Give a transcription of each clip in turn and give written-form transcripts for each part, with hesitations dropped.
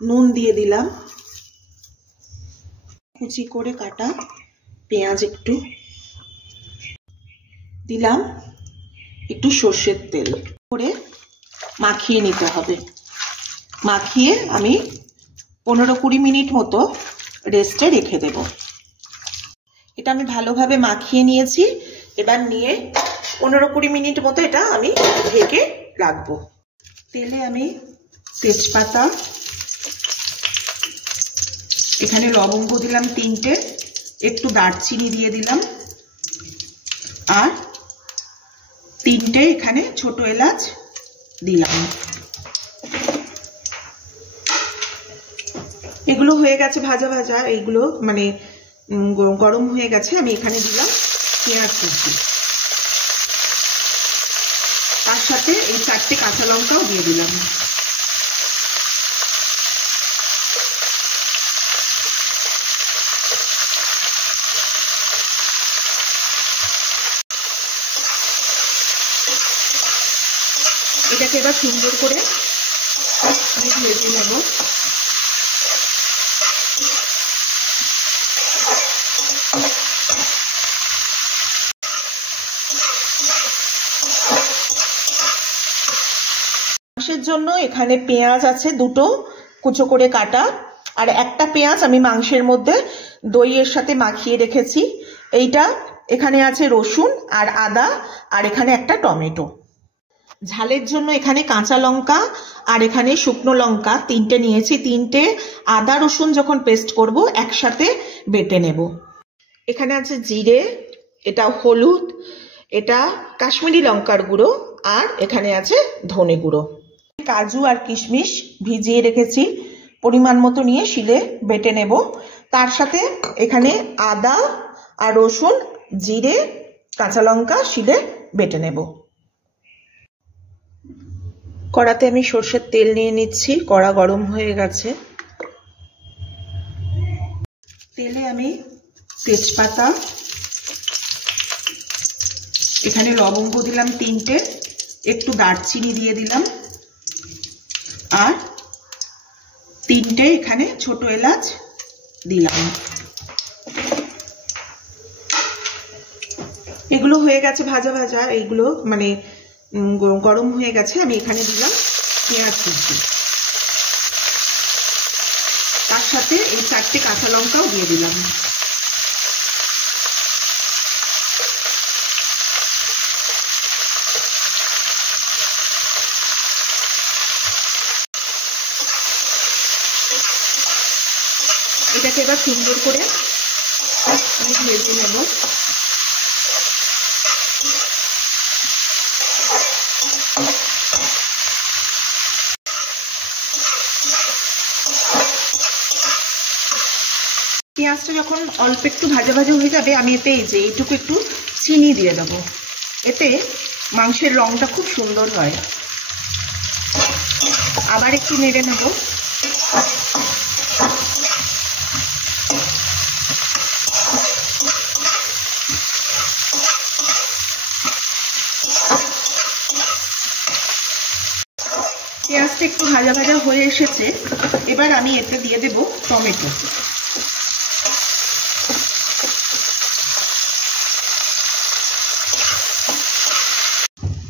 নুন দিয়ে দিলাম, কুচি করে কাটা পেঁয়াজ একটু দিলাম, একটু সর্ষের তেল করে মাখিয়ে নিতে হবে। মাখিয়ে আমি 15-20 মিনিট মতো রেস্টে রেখে দেব। এটা আমি ভালোভাবে মাখিয়ে নিয়েছি। এবার নিয়ে 15-20 মিনিট মতো এটা আমি ঢেকে রাখবো। তেলে আমি তেজপাতা, এখানে লবঙ্গ দিলাম 3টে, একটু দারচিনি দিয়ে দিলাম, আর 3টে এখানে ছোট এলাচ দিলাম। এগুলো হয়ে গেছে ভাজা ভাজা, এইগুলো মানে গরম হয়ে গেছে। আমি এখানে দিলাম পেঁয়াজ কুচি, তার সাথে এই 4টে কাঁচা লঙ্কাও দিয়ে দিলাম। এটাকে এবার সুন্দর করে আমি ভেজে নেব। মাংসের জন্য এখানে পেঁয়াজ আছে 2টো কুচো করে কাটা, আর একটা পেঁয়াজ আমি মাংসের মধ্যে দইয়ের সাথে মাখিয়ে রেখেছি। এইটা এখানে আছে রসুন আর আদা, আর এখানে একটা টমেটো। ঝালের জন্য এখানে কাঁচা লঙ্কা আর এখানে শুকনো লঙ্কা 3টে নিয়েছি। 3টে আদা রসুন যখন পেস্ট করব একসাথে বেটে নেব। এখানে আছে জিরে, এটা হলুদ, এটা কাশ্মীরি লঙ্কার গুঁড়ো, আর এখানে আছে ধনে গুঁড়ো। কাজু আর কিশমিশ ভিজিয়ে রেখেছি, পরিমাণ মতো নিয়ে শিলে বেটে নেব। তার সাথে এখানে আদা আর রসুন, জিরে, কাঁচা লঙ্কা শিলে বেটে নেব। কড়াতে আমি সর্ষের তেল নিয়ে নিচ্ছি, কড়া গরম হয়ে গেছে। তেলে আমি তেজপাতা, এখানে লবঙ্গ দিলাম 3টে, একটু দারচিনি দিয়ে দিলাম, আর 3টে এখানে ছোট এলাচ দিলাম। এগুলো হয়ে গেছে ভাজা ভাজা, এইগুলো মানে গরম হয়ে গেছে। আমি এখানে দিলাম পেঁয়াজ কুচি, তার সাথে এই 4টে কাঁচা লঙ্কাও দিয়ে দিলাম। এটাকে এবার সুন্দর করে আমি ভেজে নেব। পেঁয়াজটা যখন অল্প একটু ভাজা ভাজা হয়ে যাবে, আমি এতে এই যে এইটুকু একটু চিনি দিয়ে দেবো। এতে মাংসের রংটা খুব সুন্দর হয়। আবার একটু নেড়ে নেব। পেঁয়াজটা একটু ভাজা ভাজা হয়ে এসেছে, এবার আমি এতে দিয়ে দেব টমেটো।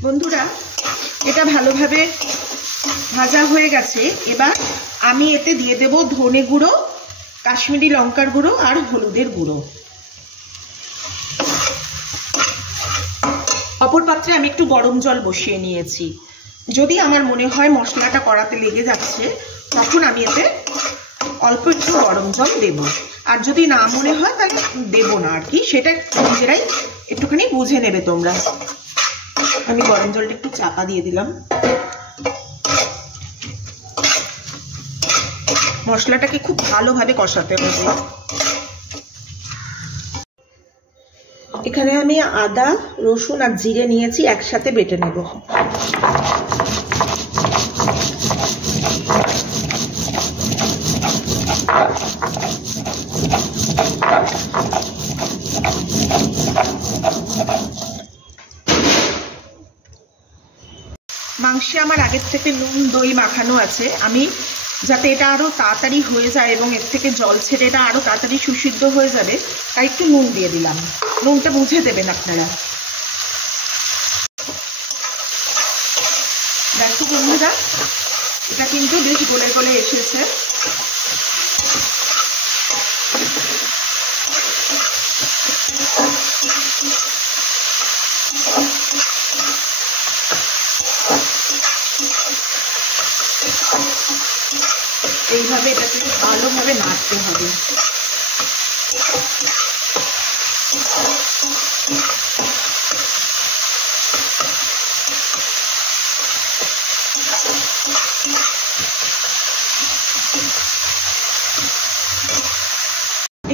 বন্ধুরা, এটা ভালোভাবে ভাজা হয়ে গেছে। এবার আমি এতে দিয়ে দেব ধনে গুঁড়ো, কাশ্মীরি লঙ্কার গুঁড়ো আর হলুদের গুঁড়ো। অপর পাত্রে আমি একটু গরম জল বসিয়ে নিয়েছি। যদি আমার মনে হয় মশলাটা কড়াতে লেগে যাচ্ছে, তখন আমি এতে অল্প একটু গরম জল দেব। আর যদি না মনে হয় তাহলে দেব না আর কি, সেটা নিজেরাই একটুখানি বুঝে নেবে তোমরা। আমি গরম জলটা একটু চাপা দিয়ে দিলাম। মশলাটাকে খুব ভালোভাবে কষাতে হবে। এখানে আমি আদা, রসুন আর জিরে নিয়েছি, একসাথে বেটে নেব। মাংসে আমার আগের থেকে নুন দই মাখানো আছে। আমি যাতে এটা আরও তাড়াতাড়ি হয়ে যায় এবং এর থেকে জল ছেড়ে এটা আরও তাড়াতাড়ি সুসিদ্ধ হয়ে যাবে, তাই একটু নুন দিয়ে দিলাম। নুনটা বুঝে দেবেন আপনারা। দেখো বন্ধুরা, এটা কিন্তু বেশ গলে গলে এসেছে। এইভাবে এটাকে ভালোভাবে নাড়তে হবে।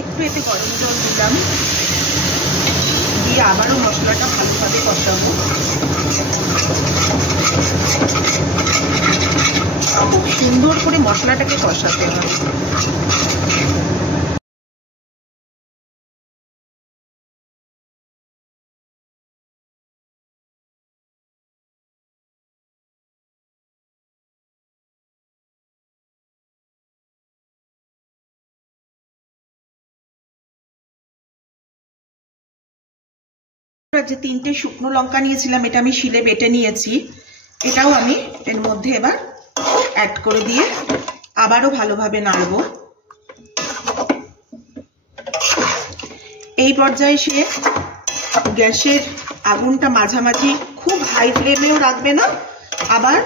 একটু এতে গরম জল দিলাম, দিয়ে আবারও মশলাটা ভালোভাবে কষাবো। খুব সুন্দর করে মশলাটাকে কষাতে হবে। যে 3টে শুকনো লঙ্কা নিয়েছিলাম, এটা আমি শিলে বেটে নিয়েছি। এটাও আমি এর মধ্যে এবার অ্যাড করে দিয়ে আবারও ভালোভাবে নাড়বো। এই পর্যায়ে সে গ্যাসের আগুনটা মাঝামাঝি, খুব হাই ফ্লেমেও রাখবে না, আবার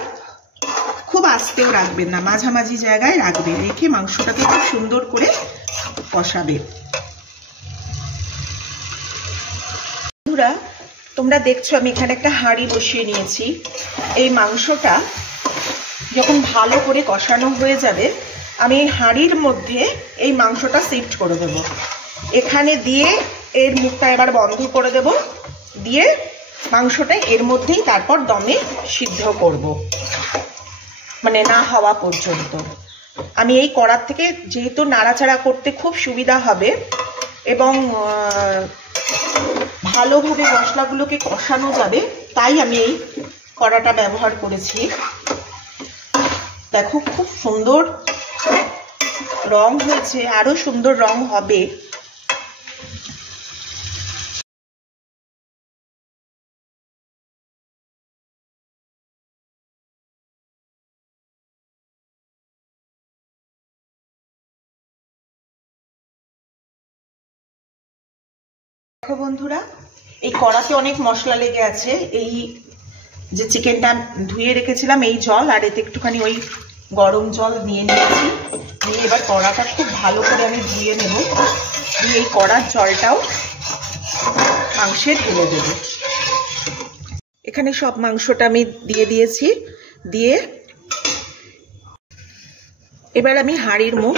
খুব আস্তেও রাখবেন না, মাঝামাঝি জায়গায় রাখবে। রেখে মাংসটাকে খুব সুন্দর করে কষাবে। বন্ধুরা, তোমরা দেখছো আমি এখানে একটা হাঁড়ি বসিয়ে নিয়েছি। এই মাংসটা যখন ভালো করে কষানো হয়ে যাবে, আমি এই হাঁড়ির মধ্যে এই মাংসটা শিফট করে দেব। এখানে দিয়ে এর মুখটা এবার বন্ধ করে দেব, দিয়ে মাংসটা এর মধ্যেই তারপর দমে সিদ্ধ করব, মানে না হওয়া পর্যন্ত। আমি এই কড়ার থেকে যেহেতু নাড়াচাড়া করতে খুব সুবিধা হবে এবং ভালোভাবে মশলাগুলোকে কষানো যাবে, তাই আমি এই কড়াটা ব্যবহার করেছি। দেখো খুব সুন্দর রং হয়েছে, আরো সুন্দর রং হবে। দেখো বন্ধুরা, এই কড়াতে অনেক মশলা লেগে আছে। এই যে চিকেনটা ধুয়ে রেখেছিলাম, এই জল আর এতে একটুখানি ওই গরম জল নিয়ে নিয়েছি। নিয়ে এবার কড়াটা খুব ভালো করে আমি ধুয়ে নেব, দিয়ে এই কড়ার জলটাও মাংসে ঢেলে দেব। এখানে সব মাংসটা আমি দিয়ে দিয়েছি। দিয়ে এবার আমি হাঁড়ির মুখ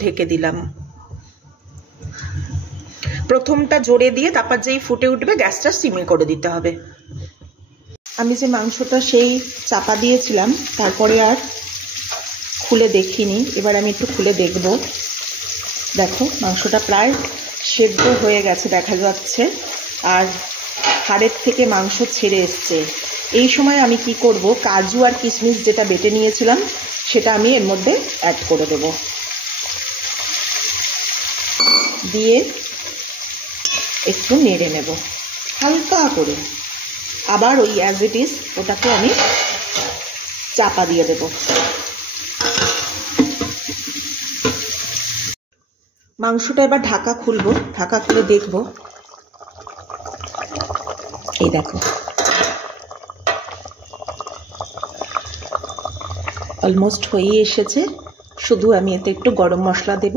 ঢেকে দিলাম। প্রথমটা জোরে দিয়ে তারপর যেই ফুটে উঠবে গ্যাসটা সিমে করে দিতে হবে। আমি যে মাংসটা সেই চাপা দিয়েছিলাম, তারপরে আর খুলে দেখিনি। এবার আমি একটু খুলে দেখব। দেখো মাংসটা প্রায় সেদ্ধ হয়ে গেছে দেখা যাচ্ছে, আর হাড়ের থেকে মাংস ছেড়ে এসছে। এই সময় আমি কি করব, কাজু আর কিশমিশ যেটা বেটে নিয়েছিলাম সেটা আমি এর মধ্যে অ্যাড করে দেব। দিয়ে একটু নেড়ে নেব হালকা করে। আবার ওই অ্যাজ ইট ইজ ওটাকে আমি চাপা দিয়ে দেব। মাংসটা এবার ঢাকা খুলবো, ঢাকা খুলে দেখব। এই দেখো অলমোস্ট হয়ে এসেছে। শুধু আমি এতে একটু গরম মশলা দেব,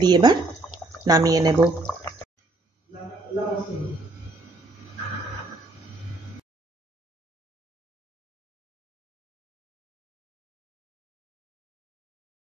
দিয়ে এবার নামিয়ে নেব।